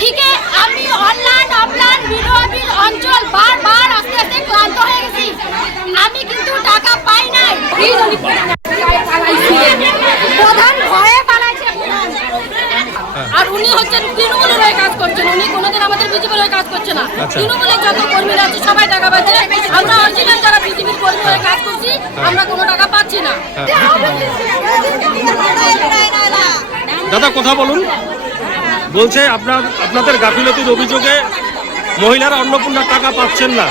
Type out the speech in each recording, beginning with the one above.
ঠিক আমি online offline BDO অঞ্চল বারবার আস্তে আস্তে ক্লান্ত হয়ে গেছি। আমি কিন্তু টাকা পাই নাই। প্রধান ভয়ে পালাইছে। আর উনি হচ্ছেন তৃণমূলের হয়ে কাজ করছেন, উনি কোনোদিন আমাদের বিজেপির হয়ে কাজ করছে না। তৃণমূলের যত কর্মীরা আছে সবাই টাকা পাচ্ছে, আমরা অরিজিনাল যারা বিজেপির কর্মী হয়ে কাজ করছি আমরা কোনো টাকা পাচ্ছি না। দাদা কথা বলুন। বলছে আপনাদের গাফিলতির অভিযোগে মহিলারা অন্নপূর্ণার টাকা পাচ্ছেন না।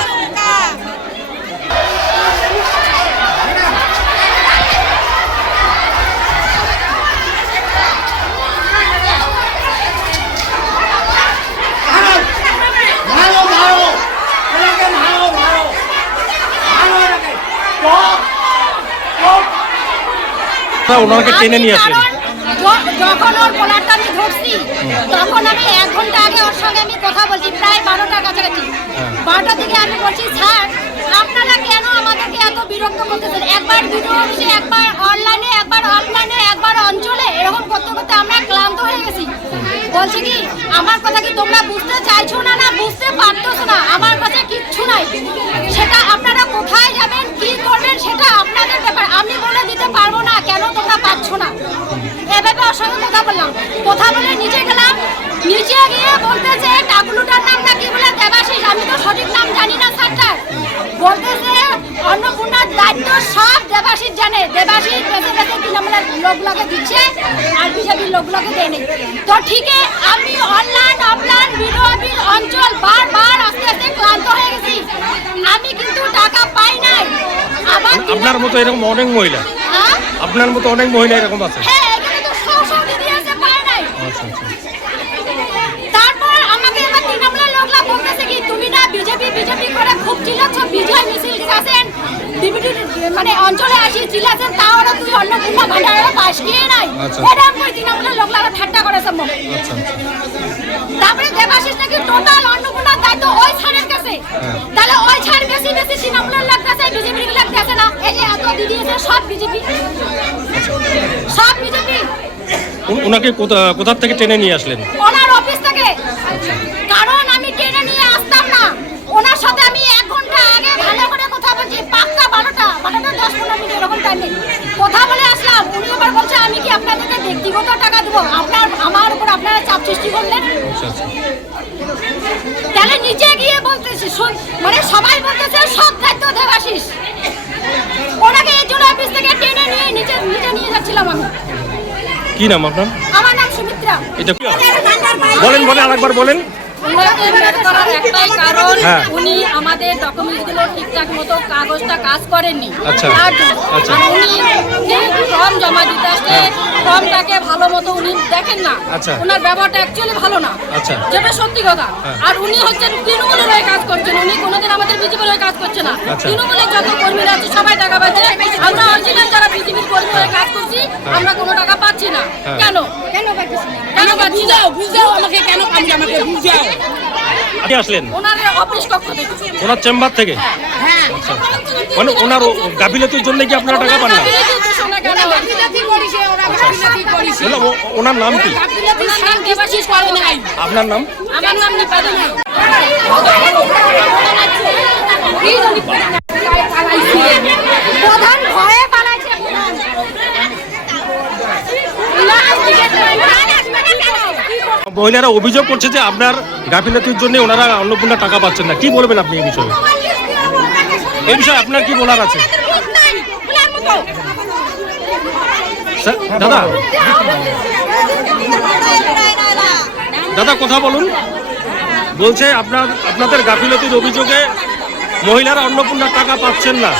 ওনাকে টেনে নিয়ে আসেন। যখন ওর কলারটা আমি ধরছি তখন আমি 1 ঘন্টা আগে ওর সঙ্গে আমি কথা বলছি, প্রায় 12টার কাছাকাছি। 12টার দিকে আমি বলছি, স্যার আপনারা কেন আমাদেরকে এত বিরক্ত করতেছেন? একবার ভিডিও অফিসে, একবার অনলাইনে, একবার অফলাইনে, একবার অঞ্চলে, এরকম করতে করতে আমরা ক্লান্ত হয়ে গেছি। বলছি কি আমার কথা কি তোমরা বুঝতে চাইছো না, না বুঝতে পারতেছো না? আমার কাছে কিচ্ছু নাই, সেটা আপনারা কোথায় যাবেন কি করবেন সেটা আপনাদের ব্যাপার, আমি বলে দিতে পারবো না কেন তোমরা পাচ্ছ না। এভাবে ওর সঙ্গে কথা বললাম, কথা বলে নিচে গেলাম। নিচে গিয়ে বলতেছে টাকলুটার নাম নাকি বলে দেবাশিস, আমি তো সঠিক নাম জানি না স্যারটার। বলতেছে অন্নপূর্ণার দায়িত্ব সব দেবাশিস জানে, দেবাশিস বেঁচে বেঁচে তৃণমূলের লোকগুলোকে দিচ্ছে আর বিজেপির লোকগুলোকে দেয়নি। তো ঠিক আমি অনলাইন অফলাইন বিডিও অঞ্চল বারবার আস্তে আস্তে ক্লান্ত হয়ে গেছি। আমি কিন্তু টাকা পাই নাই। আপনার মতো এরকম অনেক মহিলা, আপনার মতো অনেক মহিলা এরকম আছে। তারপর আমাকে এবার তৃণমূলের লোকরা বলতেছে কি তুমি না বিজেপি বিজেপি করে খুব চিল্লাচ্ছ, বিজয় মিছিল দিয়েছেন মানে অঞ্চলে আসি চিল্লাচ্ছেন, তাও ওরা তুই অন্নপূর্ণা ভান্ডারের পাশ গিয়ে নাই। এরকম করে তৃণমূলের লোকরা ঠাট্টা করেছে। তারপরে দেবাশিস নাকি টোটাল অন্নপূর্ণার দায়িত্ব ওই ছাড়ের কাছে। তাহলে ওই ছাড় বেশি বেশি তৃণমূলের লোক কাছে, বিজেপির লোক কাছে না। এই যে এত দিদি আছে সব বিজেপি, সব বিজেপি। ওনাকে কোথা থেকে টেনে নিয়ে আসলেন? ওনার অফিস থেকে। কারণ আমি টেনে নিয়ে আসতাম না, ওনার সাথে আমি 1 ঘন্টা আগে ভালো করে কথা বলছি, পাক্কা 12টা 10-15 মিনিট এরকম টাইমে কথা বলে আসলাম। উনি এবার বলছে আমি কি আপনাদেরকে ব্যক্তিগত টাকা দেবো, আমার উপর আপনারা চাপ সৃষ্টি করলেন। তাহলে নিচে গিয়ে বলতেছি মানে সবাই বলতেছে সব দায়িত্ব দেবাশিস। ওনাকে এই জন্য অফিস থেকে টেনে নিয়ে নিচে নিয়ে যাচ্ছিলাম আমি। কি নাম আপনার? আমার নাম সুমিত্রা। এটা বলেন আরেকবার বলেন। একটাই কারণ উনি আমাদের ডকুমেন্টসগুলো ঠিকঠাক মতো কাগজটা কাজ করেননি। উনি ফর্ম জমা দিতে আসলে ফর্মটাকে ভালো মতো উনি দেখেন না, ওনার ব্যবহারটা অ্যাকচুয়ালি ভালো না, যেটা সত্যি কথা। আর উনি হচ্ছেন তৃণমূলের হয়ে কাজ করছেন, উনি কোনোদিন আমাদের বিজেপির হয়ে কাজ করছে না। তৃণমূলের যত কর্মীরা আছে সবাই টাকা পাচ্ছে, আমরা অরিজিনাল যারা বিজেপির কর্মী হয়ে কাজ করছি আমরা কোনো টাকা পাচ্ছি না। কেন পাচ্ছি না? বুঝাও আমাকে, কেন পাচ্ছি আমাকে বুঝাও। আসলেন ওনার অফিস কক্ষ থেকে, ওনার চেম্বার থেকে। মানে ওনার গাফিলতির জন্য কি আপনারা টাকা পান না? ওনার নাম কি? আপনার নাম? আমার নাম নিপাদি। প্রধান ভয়ে পালাইছে। মহিলারা অভিযোগ করছে যে আপনার গাফিলতির জন্য ওনারা অন্নপূর্ণা টাকা পাচ্ছেন না, কি বলবেন আপনি এই বিষয়ে? এই বিষয়ে আপনার কি বলার আছে? দাদা কথা বলুন। বলছে আপনাদের গাফিলতির অভিযোগে মহিলারা অন্নপূর্ণার টাকা পাচ্ছেন না।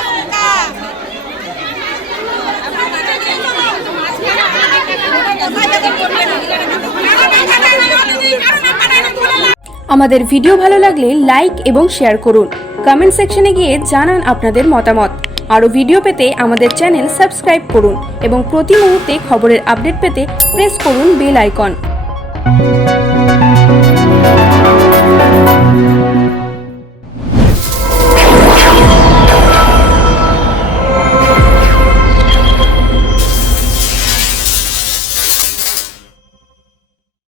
আমাদের ভিডিও ভালো লাগলে লাইক এবং শেয়ার করুন। কমেন্ট সেকশনে গিয়ে জানান আপনাদের মতামত। আরও ভিডিও পেতে আমাদের চ্যানেল সাবস্ক্রাইব করুন এবং প্রতি মুহূর্তে খবরের আপডেট পেতে প্রেস করুন বেল আইকন।